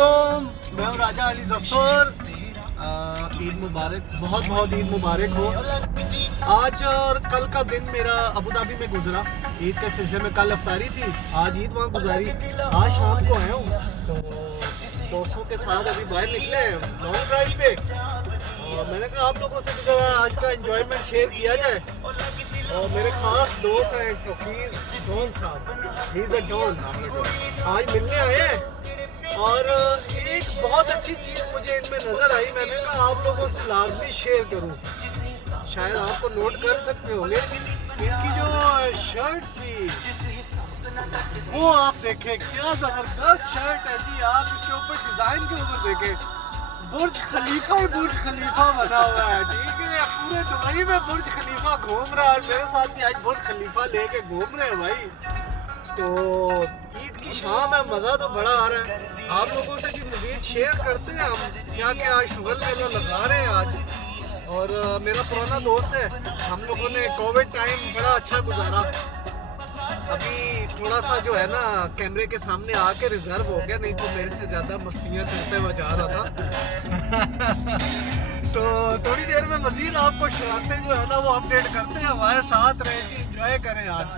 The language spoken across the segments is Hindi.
वालेकुम, मैं हूँ राजा अली जफर। ईद मुबारक, बहुत बहुत ईद मुबारक हो। आज और कल का दिन मेरा अबू धाबी में गुजरा। ईद के सिलसिले में कल अफ्तारी थी, आज ईद वहाँ गुजारी। आज शाम को आया हूँ तो दोस्तों के साथ अभी बाहर निकले लॉन्ग ड्राइव पे, और मैंने कहा आप लोगों से भी ज़रा आज का एंजॉयमेंट शेयर किया जाए। और मेरे खास दोस्त हैं टोकीर डॉन साहब, ही इज़ अ डॉन, आज मिलने आए हैं। और एक बहुत अच्छी चीज़ मुझे इनमें नज़र आई, मैंने कहा आप लोगों से लाजमी शेयर करूं। शायद आपको नोट कर सकते होंगे, इनकी जो शर्ट थी वो आप देखें, क्या ज़बरदस्त शर्ट है जी। आप इसके ऊपर डिज़ाइन के ऊपर देखें, बुर्ज खलीफा ही बुर्ज खलीफा बना हुआ है, ठीक है। पूरे दुबई में बुर्ज खलीफा घूम रहा है और मेरे साथ भी आज बुर्ज खलीफा लेके घूम रहे हैं भाई। तो ईद की शाम है, मज़ा तो बड़ा आ रहा है। आप लोगों से भी मज़ीद शेयर करते हैं हम क्या क्या आज शुगल मेला लगा रहे हैं आज। और मेरा पुराना दोस्त है, हम लोगों ने कोविड टाइम बड़ा अच्छा गुजारा। अभी थोड़ा सा जो है ना कैमरे के सामने आके रिजर्व हो गया, नहीं तो मेरे से ज़्यादा मस्तियाँ करते हुए जा रहा था। तो थोड़ी देर में मज़ीद आपको शरारतें जो है ना वो अपडेट करते हैं, हमारे साथ रहे जी, इंजॉय करें आज।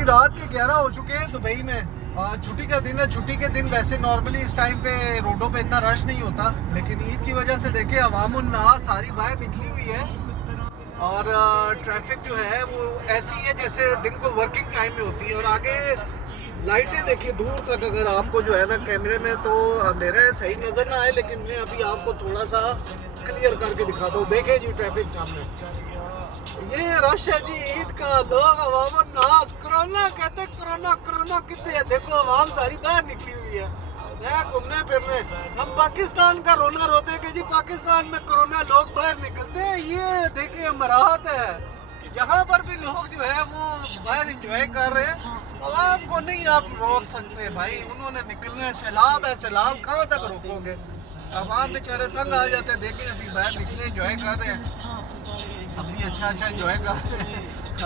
रात के 11 हो चुके हैं दुबई में। छुट्टी का दिन है, छुट्टी के दिन वैसे नॉर्मली इस टाइम पे रोडों पे इतना रश नहीं होता, लेकिन ईद की वजह से देखिए अवामुन्नास सारी बाहर निकली हुई है। और ट्रैफिक जो है वो ऐसी है जैसे दिन को वर्किंग टाइम में होती है। और आगे लाइटें देखिए दूर तक, अगर आपको जो है ना कैमरे में तो अंधेरा है, सही नज़र ना आए, लेकिन मैं अभी आपको थोड़ा सा क्लियर करके दिखाता हूँ। देखें जी ट्रैफिक सामने, ये रश है जी ईद का। लोग अवाम नाज कोरोना कहते, कोरोना कोरोना कितने है, देखो अवाम सारी बाहर निकली हुई है घूमने फिरने। हम पाकिस्तान का रोना रोते हैं कि जी पाकिस्तान में कोरोना, लोग बाहर निकलते हैं। ये देखिए अमरात है, यहाँ पर भी लोग जो है वो बाहर एंजॉय कर रहे हैं। आवाम को नहीं आप रोक सकते भाई, उन्होंने निकलना है। सैलाब है, सैलाब कहाँ तक रोकोगे। आवाम बेचारे तंग आ जाते हैं। देखिए अभी बाहर निकले, एंजॉय कर रहे हैं, अभी अच्छा अच्छा एंजॉय कर रहे हैं।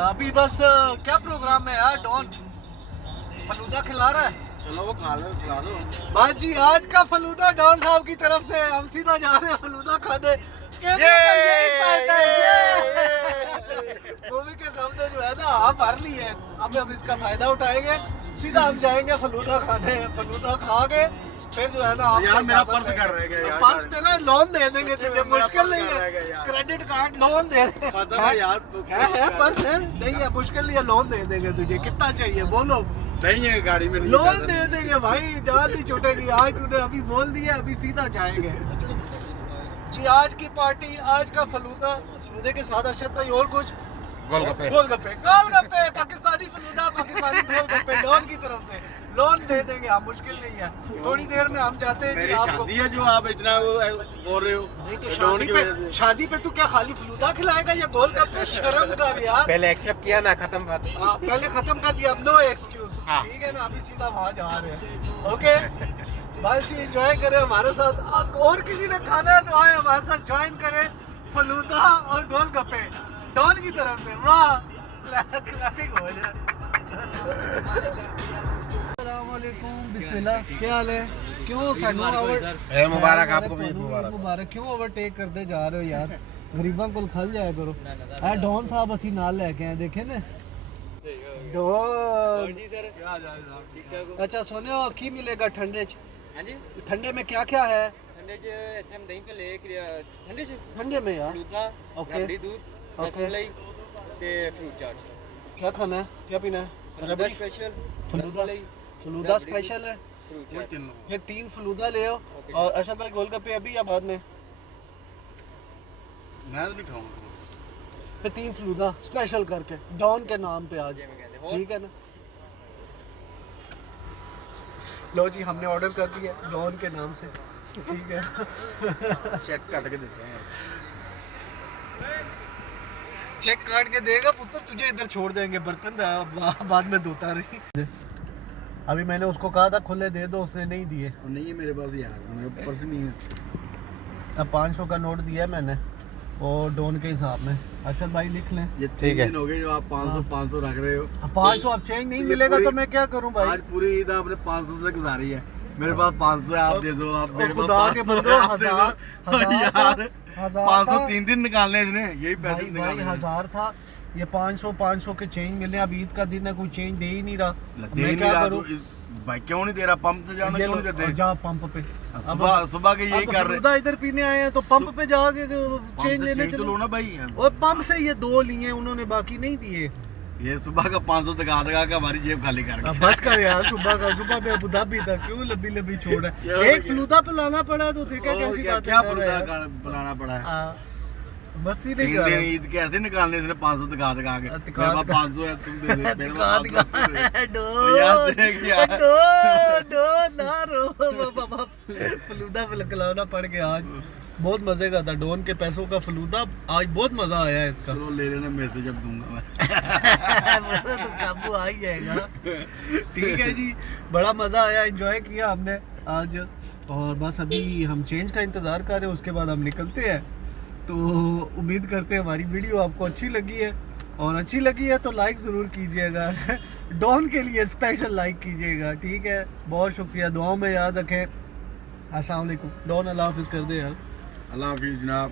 अभी बस क्या प्रोग्राम है यार, डॉन फलूदा खिला रहा है, चलो वो खा लो भाई जी। आज का फलूदा डॉन साहब की तरफ से, हम सीधा जा रहे हैं फलूदा खाने। मूवी के सामने जो है ना आप भर ली है, अब हम इसका फायदा उठाएंगे। सीधा हम जाएंगे फलूदा खाने, फलूदा खा के फिर जो है ना आप यार मेरा पर्स कर रह गया यार, पर्स तेरा लोन दे देंगे तुझे, मुश्किल नहीं है। क्रेडिट कार्ड लोन दे देंगे यार, है पर्स है नहीं है, मुश्किल नहीं है, लोन दे देंगे तुझे। कितना चाहिए बोलो, नहीं है गाड़ी में, लोन दे देंगे भाई, जान नहीं छूटेगी। आज तूने अभी बोल दिया, अभी सीधा जाएंगे जी। आज की पार्टी, आज का फलूदा, फलूदे के साथ अरशद भाई और कुछ गोलगप्पे गोलगप्पे गोलगप्पे, पाकिस्तानी फलूदा, पाकिस्तानी गोलगप्पे डॉन की तरफ से। लोन दे देंगे आप, मुश्किल नहीं है। थोड़ी देर में हम जाते हैं जी। आपको शादी है जो आप इतना वो बोल रहे हो, नहीं तो शादी पे तू क्या खाली फलूदा खिलाएगा या गोलगप्पे? शर्म कर यार। पहले एक्सेप्ट किया ना, खत्म बात। पहले खत्म कर दिया, अब नो एक्सक्यूज, ठीक है ना। अभी सीधा वहाँ जा रहे हैं, ओके। बस एंजॉय करें हमारे साथ, और किसी ने खाना है तो आए हमारे साथ ज्वाइन करें। फलूदा और गोलगप्पे डॉन की तरफ से, वाह क्लैपिंग हो जाए। अस्सलाम वालेकुम, बिस्मिल्लाह, क्या हाल है? क्यों सानू ईद मुबारक आपको भी, ईद मुबारक। क्यों ओवरटेक करते जा रहे हो यार, गरीबां को खल जाया करो। ए डॉन साहब असी नाल लेके आए, देखे ने डॉन। अच्छा सुनो, की मिलेगा ठंडे च? हाँ जी, ठंडे में क्या क्या है? ठंडे च इस टाइम दही पे ले ठंडे च ठंडे में यार फलूदा, ओके। रबड़ी दूध, रसमलाई ते फ्रूट चाट। क्या खाना है, क्या पीना है? फलूदा स्पेशल, फलूदा रसमलाई, फलूदा रबड़ी स्पेशल है, फ्रूट चाट। फिर 3 फलूदा ले आओ। ओके। और अरशद भाई गोलगप्पे अभी या बाद में? मैं तो नहीं खाऊंगा। फिर 3 फलूदा स्पेशल करके डॉन के नाम पे आज, जे में कहते हो। ठीक है ना। लो जी हमने ऑर्डर कर दिया डॉन के नाम से, ठीक है। चेक काट के देते हैं, चेक काट के देगा पुत्र, तुझे इधर छोड़ देंगे, बर्तन बाद में धोता रही। अभी मैंने उसको कहा था खुले दे दो, उसने नहीं दिए। और नहीं है मेरे पास यार, मेरे पर्स नहीं है। अब 500 का नोट दिया मैंने, और डॉन के हिसाब में। अरशद भाई लिख लें। ये ठीक 3 है। दिन हो गए जो आप 500 रख रहे हो। 500 अब चेंज नहीं ये मिलेगा पूरी- तो मैं क्या करूं भाई? आज पूरी ईद आपने 500 से गुजारी है। मेरे पास 500 है, आप दे दो। आप मेरे पास खुदा के 500 बंदो, है, आप दे दो। यार हजार 500 था। 3 दिन निकालने इसने, यही पैसे भाई निकालने हैं। 1000 था, ये 500 के चेंज मिले। अब ईद का दिन है, कोई चेंज दे ही नहीं रहा। दे मैं नहीं क्या रहा करूं? तो भाई क्यों नहीं दे रहा? पंप से जाना ये क्यों लो, नहीं देते? जा पंप पे। सुबह सुबह के यही अब कर रहे। फलूदा इधर पीने आए हैं तो पंप पे जाके पंप चेंज से लेने change तो चलो। लो ना भाई। और पंप से ये 2 लिए उन्होंने, बाकी नहीं दिए। ये सुबह का 500 दिखा देगा कि हमारी जेब खाली कर अब बस कर यार, सुबह में अबू धाबी था, क्यों लंबी लंबी छोड़ क्या है। हो एक गया? फलूदा पिलाना पड़ा तो देखा कैसी क्या बातें क्या कर रहा है यार। बुलाना पड़ा है? हाँ, मस्ती नहीं 3 कर दिन रहा। ईद के ऐसे निकालने इसने 500 दिखा दिखा के। दिखा मेरे पास दिखा। 500 है, तुम दे दे। मेरे दिखा पास दिखा 500 तुम दे दे। डो यार देख यार। डो ना रो बाबा, फलूदा खिलाना पड़ गया आज। बहुत मजे का था, डॉन के पैसों का फलूदा। आज बहुत मजा आया है इसका। चलो ले लेना, मेरे से जब दूंगा मैं। तो काबू आ ही जाएगा। ठीक है जी, बड़ा मजा आया, एंजॉय किया हमने आज। और बस अभी हम चेंज का इंतजार कर रहे हैं, उसके बाद हम निकलते हैं। तो उम्मीद करते हैं हमारी वीडियो आपको अच्छी लगी है, और अच्छी लगी है तो लाइक ज़रूर कीजिएगा। डॉन के लिए स्पेशल लाइक कीजिएगा, ठीक है? बहुत शुक्रिया, दुआओं में याद रखें। अस्सलाम वालेकुम। डॉन अल्लाह हाफिज़ कर दे यार। अल्लाह हाफिज जनाब।